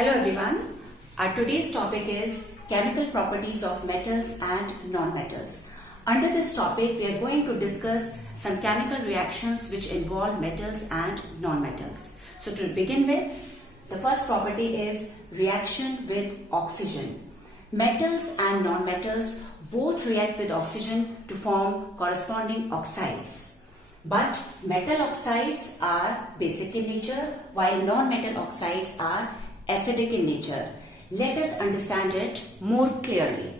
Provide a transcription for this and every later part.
Hello everyone. Our today's topic is chemical properties of metals and non-metals. Under this topic, we are going to discuss some chemical reactions which involve metals and non-metals. So to begin with, the first property is reaction with oxygen. Metals and non-metals both react with oxygen to form corresponding oxides. But metal oxides are basic in nature while non-metal oxides are acidic in nature. Let us understand it more clearly.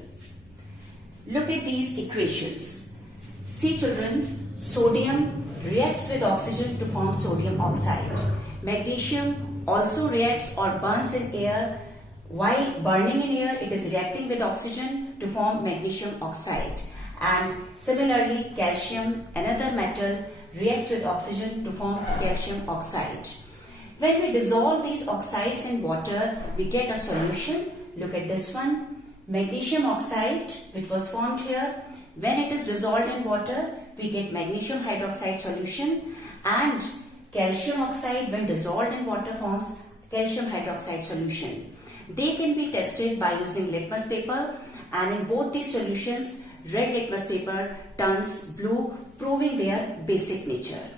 Look at these equations. See children, sodium reacts with oxygen to form sodium oxide. Magnesium also reacts or burns in air. While burning in air, it is reacting with oxygen to form magnesium oxide. And similarly, calcium, another metal, reacts with oxygen to form calcium oxide. When we dissolve these oxides in water, we get a solution. Look at this one. Magnesium oxide, which was formed here. When it is dissolved in water, we get magnesium hydroxide solution. And calcium oxide, when dissolved in water, forms calcium hydroxide solution. They can be tested by using litmus paper. And in both these solutions, red litmus paper turns blue, proving their basic nature.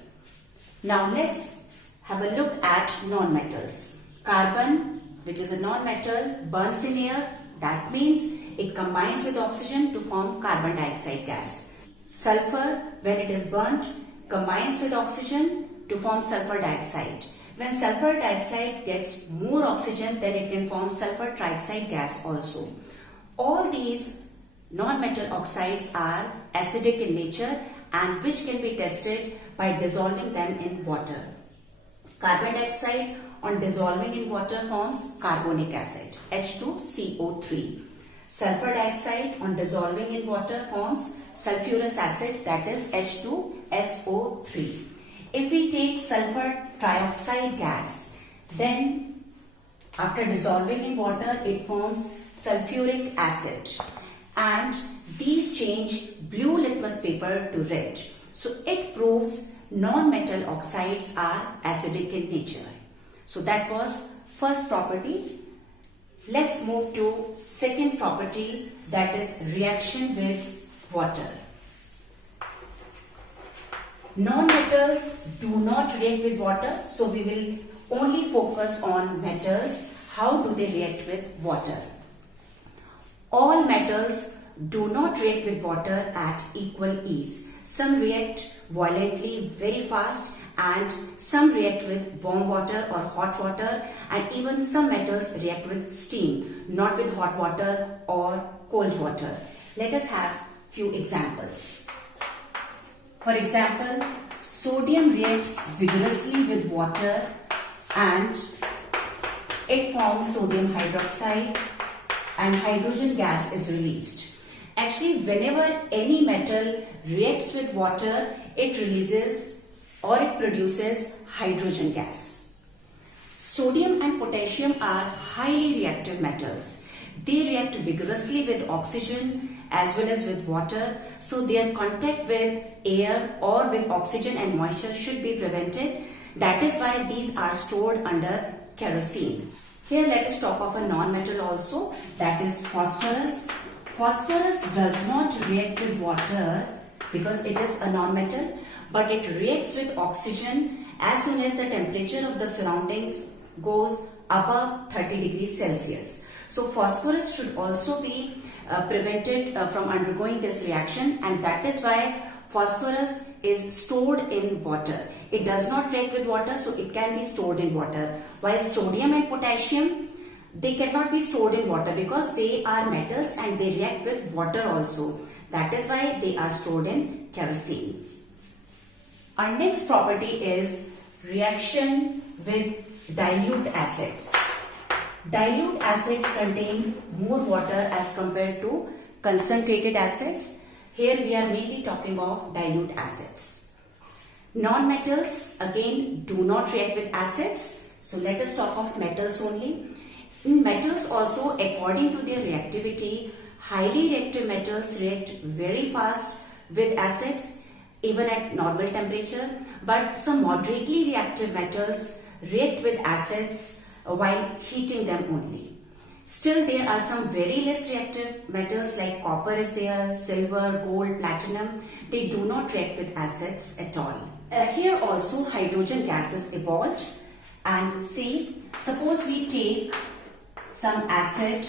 Now let's have a look at non-metals. Carbon, which is a non-metal, burns in air. That means it combines with oxygen to form carbon dioxide gas. Sulfur, when it is burnt, combines with oxygen to form sulfur dioxide. When sulfur dioxide gets more oxygen, then it can form sulfur trioxide gas also. All these non-metal oxides are acidic in nature and which can be tested by dissolving them in water. Carbon dioxide on dissolving in water forms carbonic acid, H2CO3. Sulfur dioxide on dissolving in water forms sulfurous acid, that is H2SO3. If we take sulfur trioxide gas, then after dissolving in water, it forms sulfuric acid. And these change blue litmus paper to red. So it proves non-metal oxides are acidic in nature. So that was first property. Let's move to second property, that is reaction with water. Non-metals do not react with water, so we will only focus on metals. How do they react with water? All metals do not react with water at equal ease. Some react violently, very fast, and some react with warm water or hot water, and even some metals react with steam, not with hot water or cold water. Let us have few examples. For example, sodium reacts vigorously with water and it forms sodium hydroxide and hydrogen gas is released. Actually, whenever any metal reacts with water, it releases or it produces hydrogen gas. Sodium and potassium are highly reactive metals. They react vigorously with oxygen as well as with water. So their contact with air or with oxygen and moisture should be prevented. That is why these are stored under kerosene. Here let us talk of a non-metal also, that is phosphorus. Phosphorus does not react with water because it is a non-metal, but it reacts with oxygen as soon as the temperature of the surroundings goes above 30 degrees Celsius. So phosphorus should also be prevented from undergoing this reaction, and that is why phosphorus is stored in water. It does not react with water, so it can be stored in water. While sodium and potassium, they cannot be stored in water because they are metals and they react with water also. That is why they are stored in kerosene. Our next property is reaction with dilute acids. Dilute acids contain more water as compared to concentrated acids. Here we are mainly talking of dilute acids. Non-metals again do not react with acids. So let us talk of metals only. In metals also, according to their reactivity, highly reactive metals react very fast with acids even at normal temperature, but some moderately reactive metals react with acids while heating them only. Still, there are some very less reactive metals like copper is there, silver, gold, platinum. They do not react with acids at all. Here also hydrogen gases evolved. And see, suppose we take some acid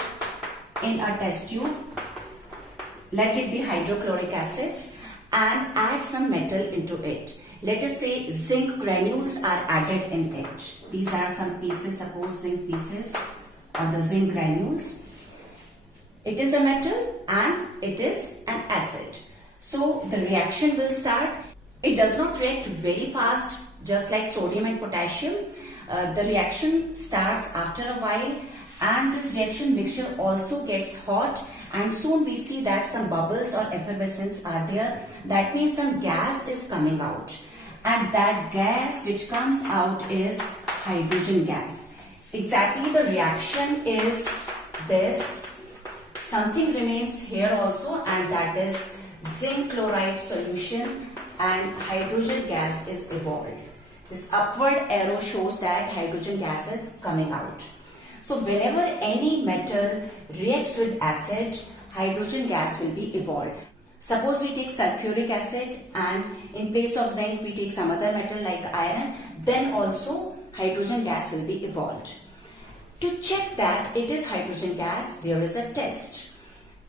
in a test tube, let it be hydrochloric acid, and add some metal into it. Let us say zinc granules are added in it. These are some pieces, suppose zinc pieces or the zinc granules. It is a metal and it is an acid. So the reaction will start. It does not react very fast, just like sodium and potassium. The reaction starts after a while, and this reaction mixture also gets hot, and soon we see that some bubbles or effervescence are there. That means some gas is coming out, and that gas which comes out is hydrogen gas. Exactly the reaction is this. Something remains here also, and that is zinc chloride solution, and hydrogen gas is evolved. This upward arrow shows that hydrogen gas is coming out. So whenever any metal reacts with acid, hydrogen gas will be evolved. Suppose we take sulfuric acid and in place of zinc we take some other metal like iron, then also hydrogen gas will be evolved. To check that it is hydrogen gas, there is a test.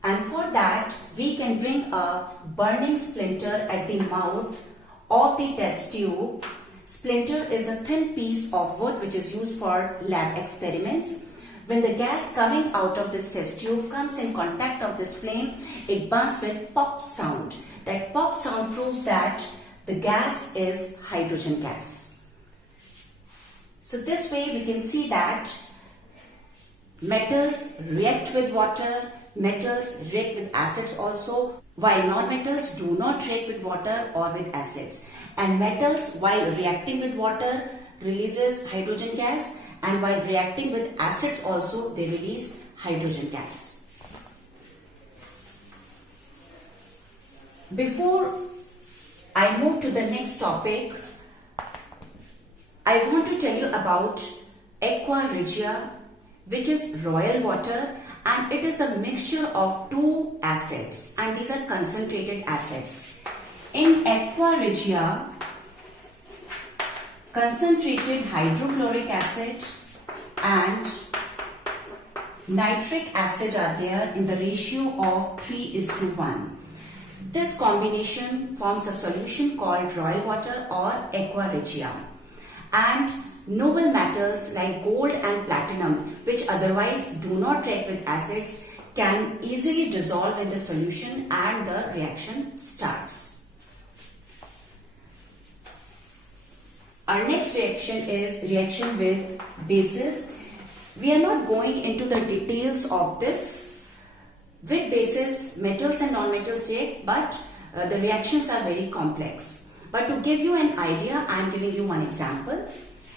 And for that, we can bring a burning splinter at the mouth of the test tube. Splinter is a thin piece of wood which is used for lab experiments. When the gas coming out of this test tube comes in contact of this flame, it burns with pop sound. That pop sound proves that the gas is hydrogen gas. So this way we can see that metals react with water, metals react with acids also, while non-metals do not react with water or with acids. And metals, while reacting with water, releases hydrogen gas, and while reacting with acids also, they release hydrogen gas. Before I move to the next topic, I want to tell you about aqua regia, which is royal water, and it is a mixture of two acids, and these are concentrated acids. In aqua regia, concentrated hydrochloric acid and nitric acid are there in the ratio of 3:1. This combination forms a solution called royal water or aqua regia. And noble metals like gold and platinum, which otherwise do not react with acids, can easily dissolve in the solution and the reaction starts. Our next reaction is reaction with bases. We are not going into the details of this. With bases, metals and non-metals react, but the reactions are very complex. But to give you an idea, I am giving you one example.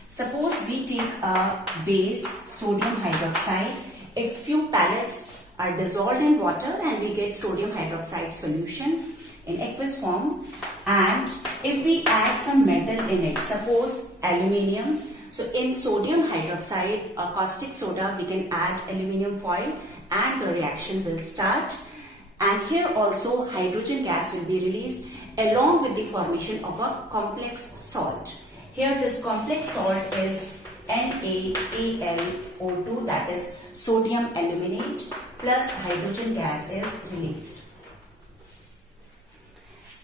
Suppose we take a base, sodium hydroxide. Its few pellets are dissolved in water and we get sodium hydroxide solution in aqueous form. And if we add some metal in it, suppose aluminium. So in sodium hydroxide or caustic soda, we can add aluminium foil and the reaction will start. And here also hydrogen gas will be released along with the formation of a complex salt. Here this complex salt is NaAlO2, that is sodium aluminate, plus hydrogen gas is released.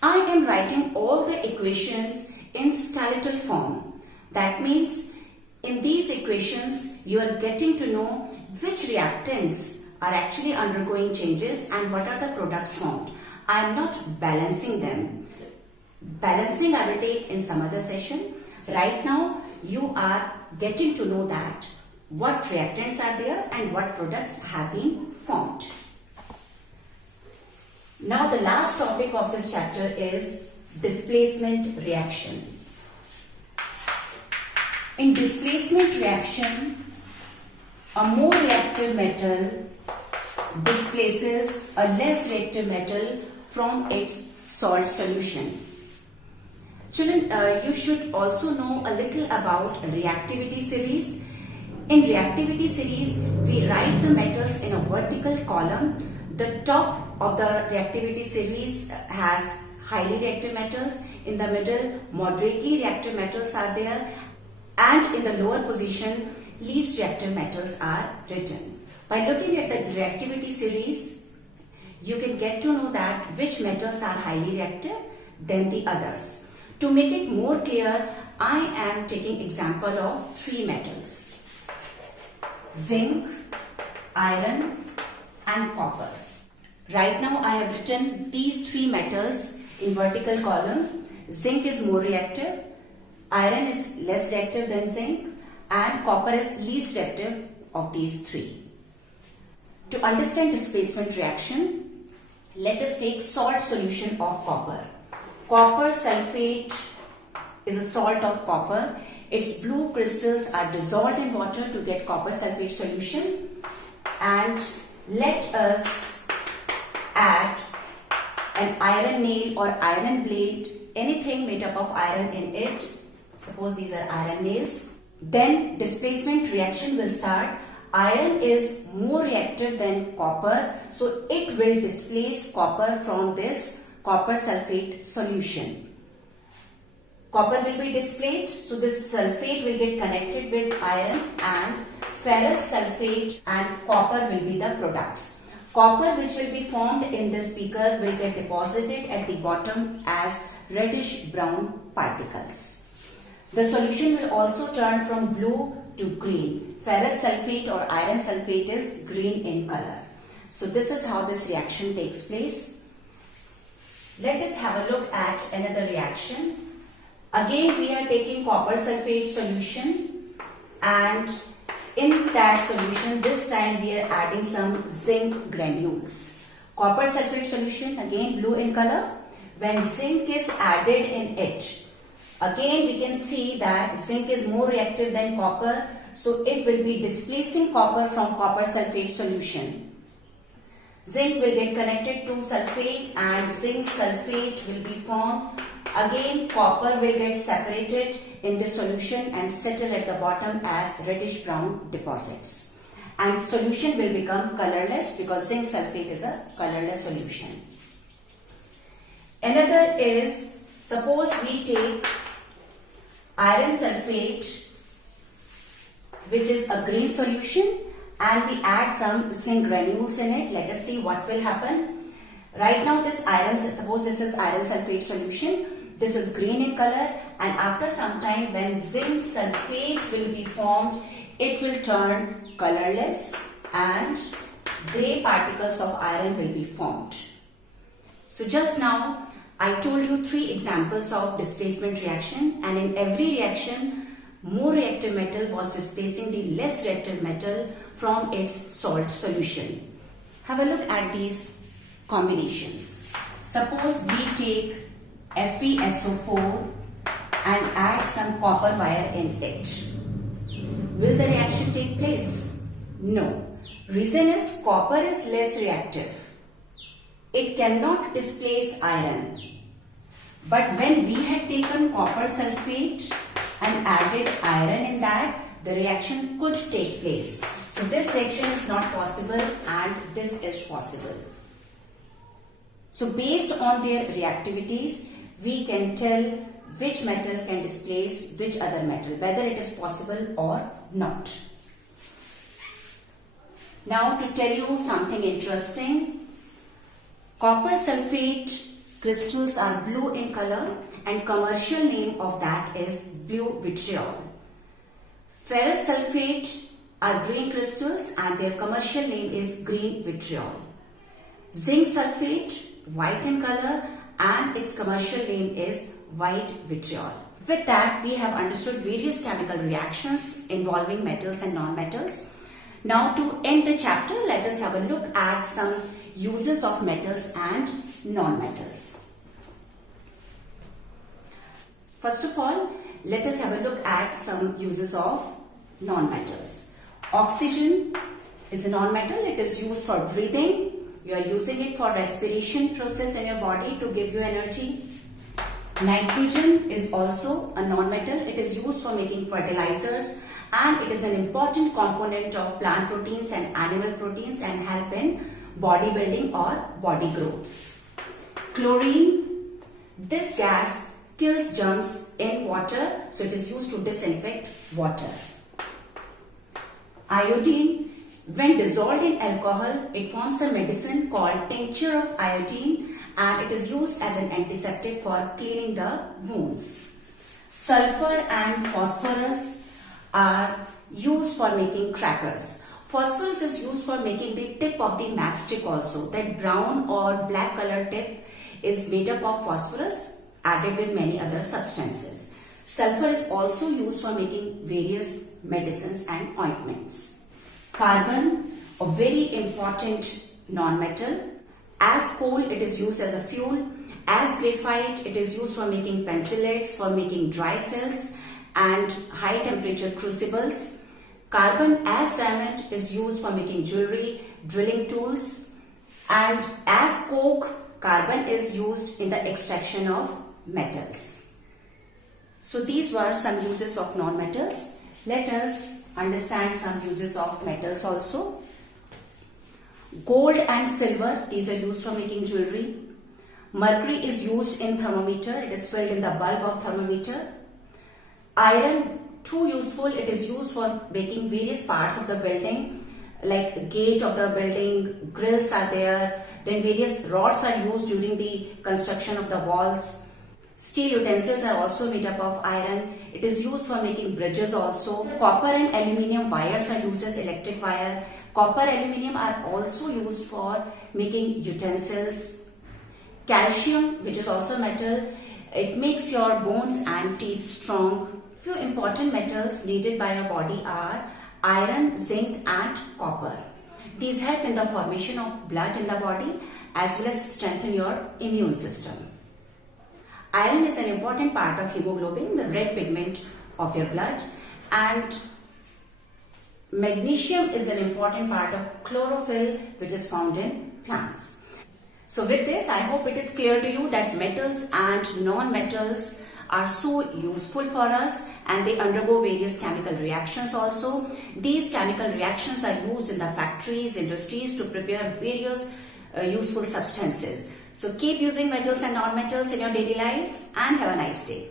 I am writing all the equations in skeletal form. That means in these equations you are getting to know which reactants are actually undergoing changes and what are the products formed. I am not balancing them. Balancing I will take in some other session. Right now you are getting to know that what reactants are there and what products have been formed. Now the last topic of this chapter is displacement reaction. In displacement reaction, a more reactive metal displaces a less reactive metal from its salt solution. Children, you should also know a little about reactivity series. In reactivity series, we write the metals in a vertical column. The top of the reactivity series has highly reactive metals. In the middle, moderately reactive metals are there. And in the lower position, least reactive metals are written. By looking at the reactivity series, you can get to know that which metals are highly reactive than the others. To make it more clear, I am taking example of 3 metals: zinc, iron and copper. Right now I have written these 3 metals in vertical column. Zinc is more reactive, iron is less reactive than zinc, and copper is least reactive of these 3. To understand displacement reaction, let us take salt solution of copper. Copper sulfate is a salt of copper. Its blue crystals are dissolved in water to get copper sulfate solution. And let us add an iron nail or iron blade, anything made up of iron in it. Suppose these are iron nails. Then displacement reaction will start. Iron is more reactive than copper, so it will displace copper from this copper sulfate solution. Copper will be displaced, so this sulfate will get connected with iron, and ferrous sulfate and copper will be the products. Copper, which will be formed in this beaker, will get deposited at the bottom as reddish brown particles. The solution will also turn from blue to green. Ferrous sulfate or iron sulfate is green in color. So this is how this reaction takes place. Let us have a look at another reaction. Again, we are taking copper sulfate solution, and in that solution this time we are adding some zinc granules. Copper sulfate solution, again blue in color. When zinc is added in it, again we can see that zinc is more reactive than copper, so it will be displacing copper from copper sulfate solution. Zinc will get connected to sulfate and zinc sulfate will be formed. Again copper will get separated in the solution and settle at the bottom as reddish brown deposits. And solution will become colorless because zinc sulfate is a colorless solution. Another is, suppose we take iron sulfate, which is a green solution, and we add some zinc granules in it. Let us see what will happen. Right now this iron, suppose this is iron sulfate solution. This is green in color, and after some time when zinc sulfate will be formed, it will turn colorless and grey particles of iron will be formed. So just now I told you 3 examples of displacement reaction, and in every reaction more reactive metal was displacing the less reactive metal from its salt solution. Have a look at these combinations. Suppose we take FeSO4 and add some copper wire in it. Will the reaction take place? No. Reason is copper is less reactive. It cannot displace iron. But when we had taken copper sulfate and added iron in that, the reaction could take place. So this reaction is not possible and this is possible. So based on their reactivities, we can tell which metal can displace which other metal, whether it is possible or not. Now to tell you something interesting, copper sulfate crystals are blue in color and commercial name of that is blue vitriol. Ferrous sulfate are green crystals and their commercial name is green vitriol. Zinc sulfate, white in color, and its commercial name is white vitriol. With that, we have understood various chemical reactions involving metals and non-metals. Now to end the chapter, let us have a look at some uses of metals and non-metals. First of all, let us have a look at some uses of non-metals. Oxygen is a non-metal. It is used for breathing. You are using it for respiration process in your body to give you energy. Nitrogen is also a non-metal. It is used for making fertilizers and it is an important component of plant proteins and animal proteins and help in bodybuilding or body growth. Chlorine, this gas kills germs in water, so it is used to disinfect water. Iodine, when dissolved in alcohol, it forms a medicine called tincture of iodine and it is used as an antiseptic for cleaning the wounds. Sulfur and phosphorus are used for making crackers. Phosphorus is used for making the tip of the matchstick also. That brown or black color tip is made up of phosphorus added with many other substances. Sulfur is also used for making various medicines and ointments. Carbon, a very important non-metal. As coal, it is used as a fuel. As graphite, it is used for making pencil leads, for making dry cells and high temperature crucibles. Carbon as diamond is used for making jewelry, drilling tools, and as coke, carbon is used in the extraction of metals. So these were some uses of non-metals. Let us understand some uses of metals also. Gold and silver, these are used for making jewelry. Mercury is used in thermometer, it is filled in the bulb of thermometer. Iron, too useful, it is used for making various parts of the building, like gate of the building, grills are there, then various rods are used during the construction of the walls. Steel utensils are also made up of iron. It is used for making bridges also. Copper and aluminium wires are used as electric wire. Copper and aluminium are also used for making utensils. Calcium, which is also metal, it makes your bones and teeth strong. Few important metals needed by your body are iron, zinc and copper. These help in the formation of blood in the body as well as strengthen your immune system. Iron is an important part of hemoglobin, the red pigment of your blood, and magnesium is an important part of chlorophyll which is found in plants. So with this, I hope it is clear to you that metals and non-metals are so useful for us and they undergo various chemical reactions also. These chemical reactions are used in the factories, industries to prepare various useful substances. So keep using metals and non-metals in your daily life and have a nice day.